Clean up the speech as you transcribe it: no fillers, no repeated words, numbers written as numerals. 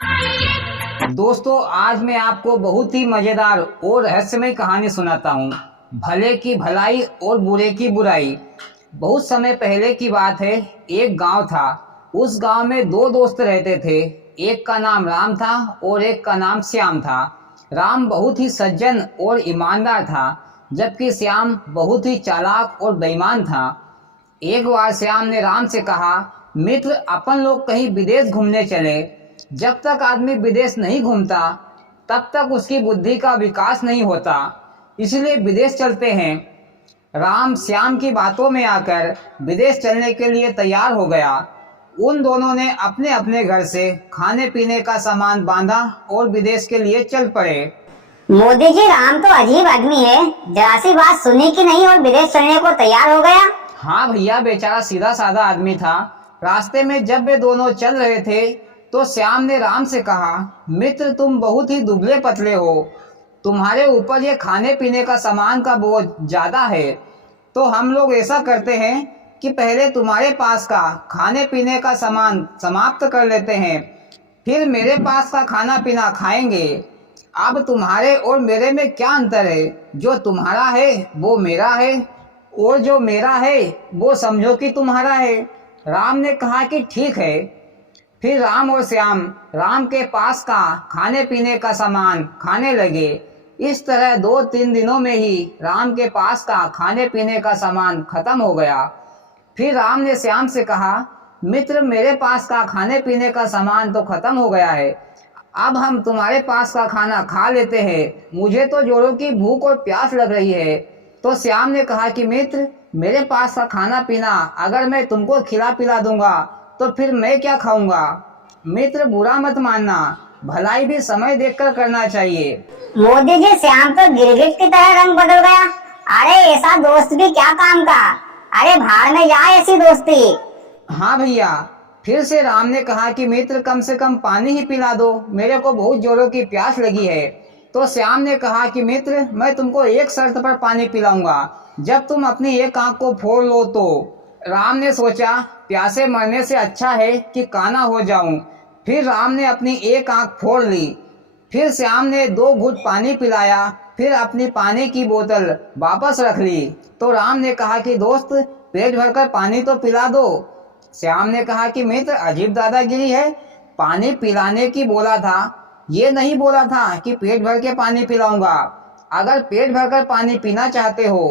दोस्तों, आज मैं आपको बहुत ही मजेदार और रहस्यमय कहानी सुनाता हूँ। भले की भलाई और बुरे की बुराई। बहुत समय पहले की बात है। एक गांव था। उस गांव में दो दोस्त रहते थे। एक का नाम राम था और एक का नाम श्याम था। राम बहुत ही सज्जन और ईमानदार था, जबकि श्याम बहुत ही चालाक और बेईमान था। एक बार श्याम ने राम से कहा, मित्र, अपन लोग कहीं विदेश घूमने चले। जब तक आदमी विदेश नहीं घूमता तब तक उसकी बुद्धि का विकास नहीं होता, इसलिए विदेश चलते हैं। राम श्याम की बातों में आकर विदेश चलने के लिए तैयार हो गया। उन दोनों ने अपने अपने घर से खाने पीने का सामान बांधा और विदेश के लिए चल पड़े। मोदी जी, राम तो अजीब आदमी है। जरा सी बात सुनी कि नहीं और विदेश चलने को तैयार हो गया। हाँ भैया, बेचारा सीधा साधा आदमी था। रास्ते में जब वे दोनों चल रहे थे तो श्याम ने राम से कहा, मित्र, तुम बहुत ही दुबले पतले हो। तुम्हारे ऊपर ये खाने पीने का सामान का बोझ ज्यादा है। तो हम लोग ऐसा करते हैं कि पहले तुम्हारे पास का खाने पीने का सामान समाप्त कर लेते हैं, फिर मेरे पास का खाना पीना खाएंगे। अब तुम्हारे और मेरे में क्या अंतर है? जो तुम्हारा है वो मेरा है, और जो मेरा है वो समझो कि तुम्हारा है। राम ने कहा कि ठीक है। फिर राम और श्याम राम के पास का खाने पीने का सामान खाने लगे। इस तरह 2-3 दिनों में ही राम के पास का खाने पीने का सामान खत्म हो गया। फिर राम ने श्याम से कहा, मित्र, मेरे पास का खाने पीने का सामान तो खत्म हो गया है। अब हम तुम्हारे पास का खाना खा लेते हैं। मुझे तो जोरों की भूख और प्यास लग रही है। तो श्याम ने कहा कि मित्र, मेरे पास का खाना पीना अगर मैं तुमको खिला पिला दूंगा तो फिर मैं क्या खाऊंगा? मित्र, बुरा मत मानना, भलाई भी समय देखकर करना चाहिए। मोदी जी, श्याम तो गिरगिट की तरह रंग बदल गया। अरे ऐसा दोस्त भी क्या काम का। अरे भाड़ में जाए ऐसी दोस्ती। हाँ भैया। फिर से राम ने कहा कि मित्र, कम से कम पानी ही पिला दो, मेरे को बहुत जोरों की प्यास लगी है। तो श्याम ने कहा कि मित्र, मैं तुमको एक शर्त पर पानी पिलाऊंगा, जब तुम अपनी एक आंख को फोड़ लो तो। राम ने सोचा, प्यासे मरने से अच्छा है कि काना हो जाऊं। फिर राम ने अपनी एक आंख फोड़ ली। फिर श्याम ने 2 घूंट पानी पिलाया, फिर अपनी पानी की बोतल वापस रख ली। तो राम ने कहा कि दोस्त, पेट भरकर पानी तो पिला दो। श्याम ने कहा कि मित्र, अजीब दादागिरी है। पानी पिलाने की बोला था, ये नहीं बोला था कि पेट भर के पानी पिलाऊंगा। अगर पेट भरकर पानी पीना चाहते हो